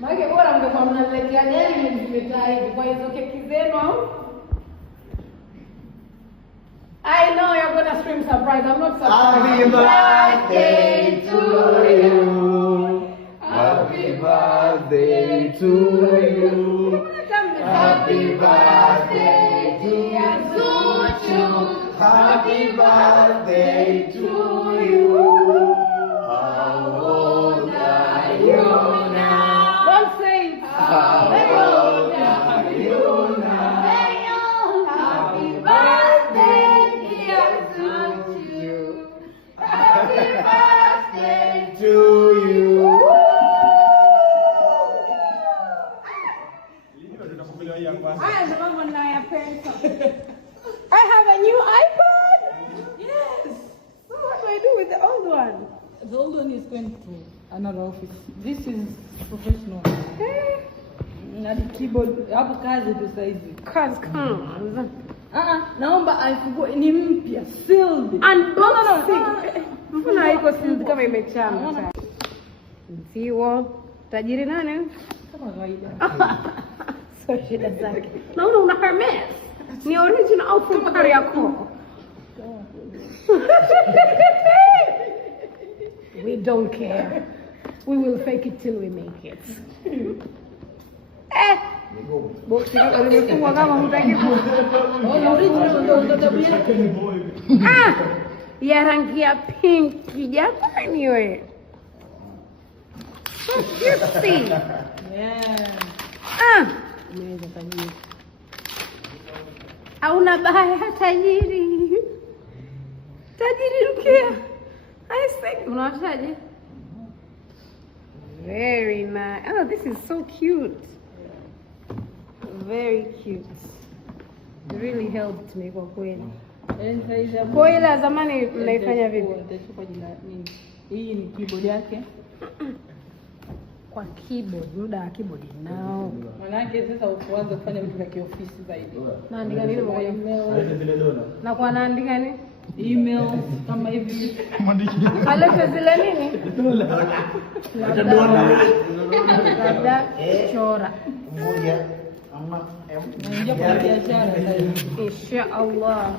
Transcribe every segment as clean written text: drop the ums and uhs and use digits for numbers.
Maana bora mngekuwa mnaletea gari mzimetaa hivi kwa hizo keki zenu. I know you're gonna scream surprise. I'm not surprised. Happy birthday to you. Happy birthday to you. Happy birthday dear Zuchu. Happy birthday to you. How old are you now? Don't say it. How old are you now? Happy birthday, dear Zuchu. Happy birthday To you. I have a new iPod. Yes. So what do I do with the old one? The old one is going to another office. This is professional. Na keyboard hapo kazi tu saizi. Cause comes. Naomba aifungue ni mpya sealed. Unboxing. Mbona haiko sealed kama imechana? Mziwo. Tajiri nani? Kama kawaida. So shida zake. Naona una Hermes. Ni original au full Kariakoo? We don't care. We will fake it till we make it. Boxi kama limefungwa kama hutaki ku. Ya rangi ya pink jamani wewe. So cute. Yeah. Umeweza tajiri. Hauna baya tajiri. Tajiri Rukia. I think unawashaje? Very nice. Oh, this is so cute. Very cute. It really helped me kwa kweli. Kwa ile zamani mnaifanya vipi? Hii ni keyboard yake. Kwa keyboard, muda wa keyboard nao. Manake sasa uanze kufanya vitu vya kiofisi zaidi. Naandika nini kwa email? Na kwa naandika nini? Email kama hivi. Alete zile nini? Labda chora. Mmoja ama Naingia kwa biashara sasa. Insha Allah.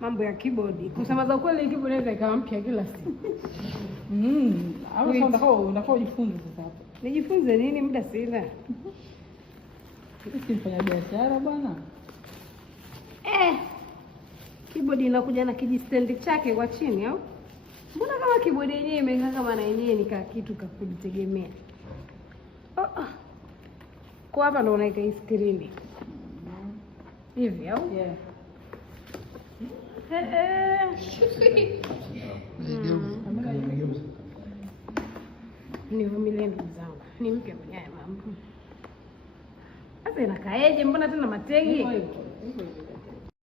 Mambo ya keyboard. Kusema za kweli keyboard inaweza ikawa mpya kila siku. Hapo sasa unataka ujifunze sasa hapo. Nijifunze nini? Muda sina. Sisi mfanya biashara bwana. Keyboard inakuja na kijistendi chake kwa chini au? Mbona kama keyboard yenyewe imekaa kama na yenyewe ni kitu ka kujitegemea. Kwa hapa ndo unaweka hii screen. Hivi au? Yeah. Nivumilie ndugu zangu. Ni mpya kwenye haya mambo. Sasa inakaeje? Mbona tena mategi?